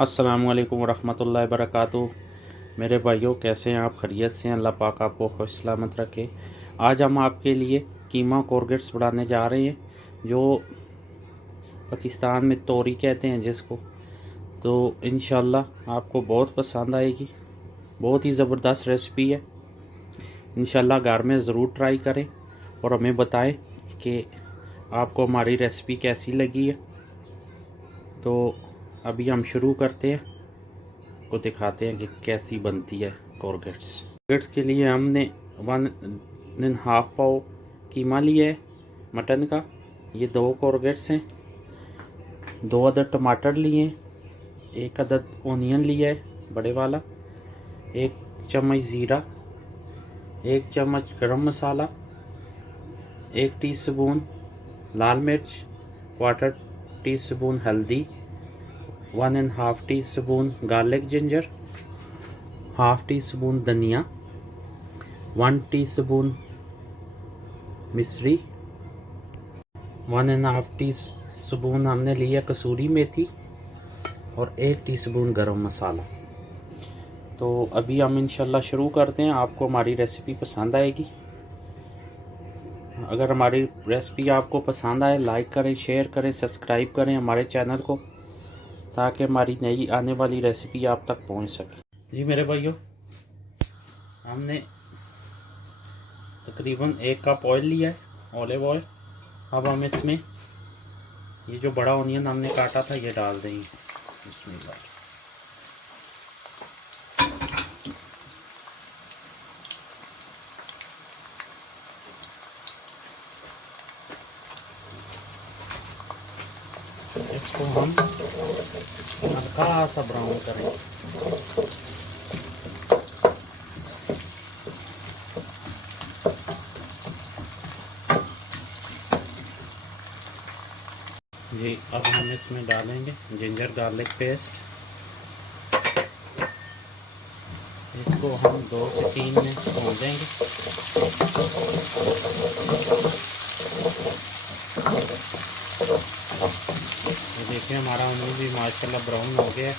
अस्सलामुअलैकुम वरहमतुल्लाहि वबरकातुहू। मेरे भाइयों, कैसे हैं आप? खैरियत से हैं? अल्लाह पाक आपको खुश सलामत रखे। आज हम आपके लिए कीमा कोरगेट्स बनाने जा रहे हैं, जो पाकिस्तान में तोरी कहते हैं जिसको। तो इंशाल्लाह आपको बहुत पसंद आएगी। बहुत ही ज़बरदस्त रेसिपी है। इंशाल्लाह घर में ज़रूर ट्राई करें और हमें बताएं कि आपको हमारी रेसिपी कैसी लगी है। तो अभी हम शुरू करते हैं, को दिखाते हैं कि कैसी बनती है कोरगेट्स के लिए हमने 1.5 पाव कीमा लिया है मटन का। ये 2 कोरगेट्स हैं। 2 अदद टमाटर लिए हैं। 1 अदद ओनियन लिया है बड़े वाला। 1 चम्मच ज़ीरा, 1 चम्मच गरम मसाला, 1 टीस्पून लाल मिर्च, 1/4 टीस्पून हल्दी, 1.5 टीस्पून गार्लिक जिंजर, 1/2 टीस्पून धनिया, 1 टीस्पून मिश्री, 1.5 टीस्पून हमने लिया कसूरी मेथी और 1 टीस्पून गरम मसाला। तो अभी हम इंशाल्लाह शुरू करते हैं। आपको हमारी रेसिपी पसंद आएगी। अगर हमारी रेसिपी आपको पसंद आए, लाइक करें, शेयर करें, सब्सक्राइब करें हमारे चैनल को, ताकि हमारी नई आने वाली रेसिपी आप तक पहुंच सके। जी मेरे भाइयों, हमने तकरीबन 1 कप ऑयल लिया है, ऑलिव ऑयल। अब हम इसमें ये जो बड़ा ऑनियन हमने काटा था ये डाल देंगे। बिस्मिल्लाह। इसको हम हल्का सा ब्राउन करेंगे। जी अब हम इसमें डालेंगे जिंजर गार्लिक पेस्ट। इसको हम 2 से 3 मिनट भून देंगे। ये देखिए हमारा अनियन भी माशाल्लाह ब्राउन हो गया है।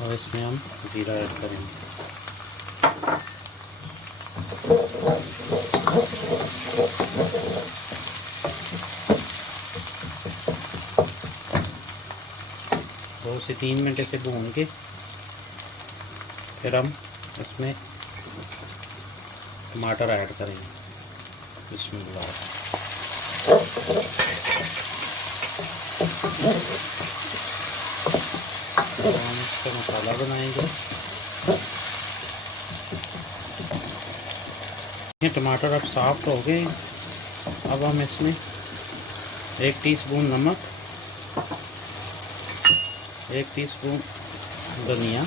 और इसमें हम ज़ीरा ऐड करेंगे। दो से 3 मिनट इसे भून के फिर हम इसमें टमाटर ऐड करेंगे। बिस्मिल्लाह। तो हम इसका मसाला बनाएंगे। ये टमाटर अब सॉफ्ट हो गए। अब हम इसमें 1 टीस्पून नमक, 1 टीस्पून धनिया,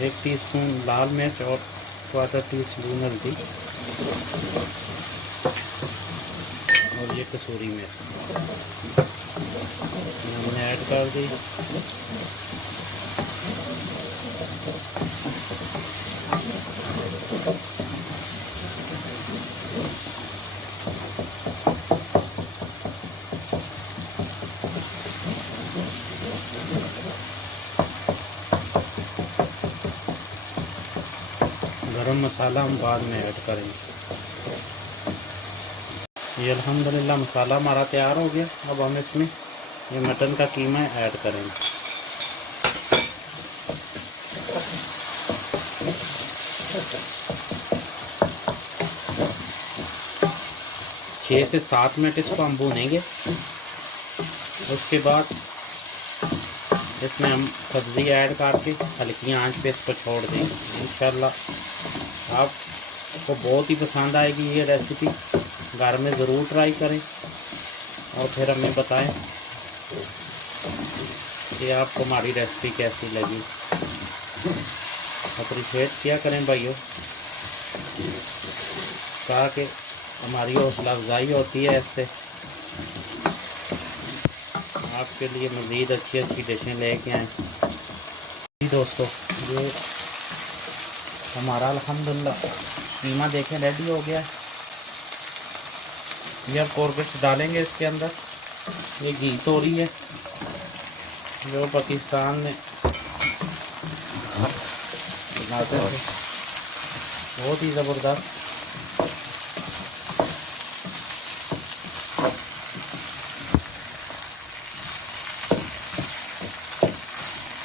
1 टीस्पून लाल मिर्च और 1/4 टीस्पून हल्दी और ये कसूरी मिर्च हमने ऐड कर दी। गरम मसाला हम बाद में ऐड करेंगे। ये अल्हम्दुलिल्लाह मसाला हमारा तैयार हो गया। अब हम इसमें ये मटन का कीमा ऐड करेंगे। छः से 7 मिनट इसको हम भूनेंगे। उसके बाद इसमें हम सब्ज़ी ऐड करके हल्की आंच पे इसको छोड़ देंगे। इंशाल्लाह आपको बहुत ही पसंद आएगी ये रेसिपी। घर में ज़रूर ट्राई करें और फिर हमें बताएं कि आपको हमारी रेसिपी कैसी लगी। अप्रिशिएट किया करें भाइयों, कहा कि हमारी हौसला अफजाई होती है इससे। आपके लिए मज़ीद अच्छी अच्छी डिशें लेके आएँ। दोस्तों, ये हमारा अल्हम्दुलिल्लाह कीमा देखें रेडी हो गया है। ये अब कोरगेट्स डालेंगे इसके अंदर। ये घी तोरी है जो पाकिस्तान में बनाते थे, बहुत ही ज़बरदस्त।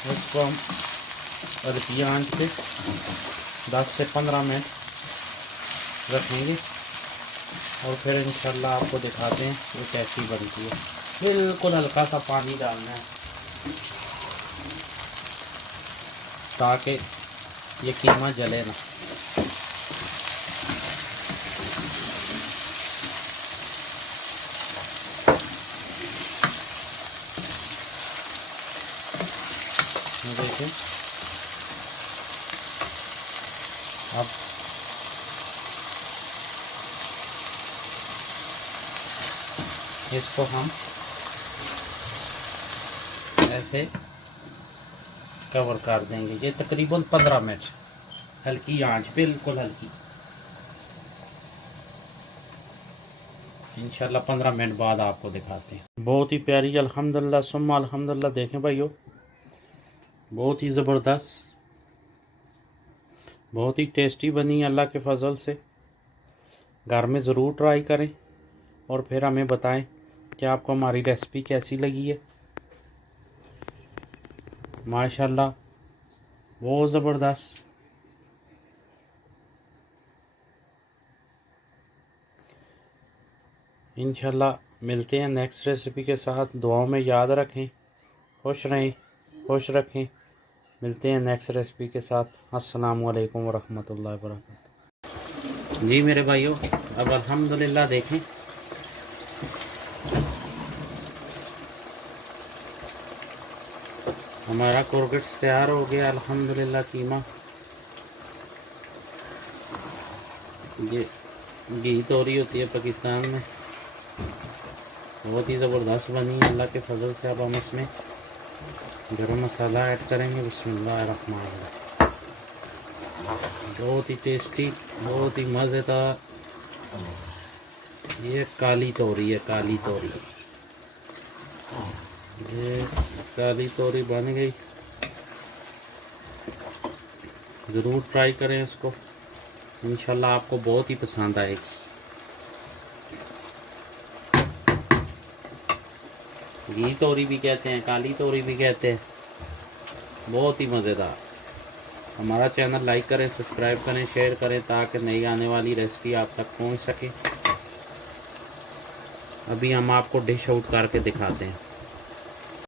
इसको हम हल्की आंच पे 10 से 15 मिनट रखेंगे और फिर इंशाल्लाह आपको दिखाते हैं वो कैसी बनती है। बिल्कुल हल्का सा पानी डालना है ताकि ये कीमा जले ना। देखिए अब इसको हम ऐसे कवर कर देंगे। ये तकरीबन 15 मिनट हल्की आंच, बिल्कुल हल्की। इंशाल्लाह 15 मिनट बाद आपको दिखाते हैं। बहुत ही प्यारी अल्हम्दुलिल्लाह सुम्मा अल्हम्दुलिल्लाह। देखें भाइयों, बहुत ही ज़बरदस्त, बहुत ही टेस्टी बनी अल्लाह के फ़ज़ल से। घर में ज़रूर ट्राई करें और फिर हमें बताएं कि आपको हमारी रेसिपी कैसी लगी है। माशाल्लाह बहुत ज़बरदस्त। इंशाल्लाह मिलते हैं नेक्स्ट रेसिपी के साथ। दुआओं में याद रखें, खुश रहें, खुश रखें। मिलते हैं नेक्स्ट रेसिपी के साथ। अस्सलामु अलैकुम वरहमतुल्लाहि वबरकातुहू। जी मेरे भाइयों, अब अल्हम्दुलिल्लाह देखें हमारा कोरगेट्स तैयार हो गया अल्हम्दुलिल्लाह। कीमा ये घी तोरी होती है पाकिस्तान में, बहुत ही ज़बरदस्त बनी है अल्लाह के फजल से। अब हम इसमें गरम मसाला ऐड करेंगे। बिस्मिल्लाहिर्रहमानिर्रहीम। बहुत ही टेस्टी, बहुत ही मज़ेदार ये काली तोरी है, काली तोरी। ये काली तोरी बन गई। ज़रूर ट्राई करें इसको, इंशाल्लाह आपको बहुत ही पसंद आएगी। घी तोरी भी कहते हैं, काली तोरी भी कहते हैं, बहुत ही मज़ेदार। हमारा चैनल लाइक करें, सब्सक्राइब करें, शेयर करें ताकि नई आने वाली रेसिपी आप तक पहुंच सके। अभी हम आपको डिश आउट करके दिखाते हैं।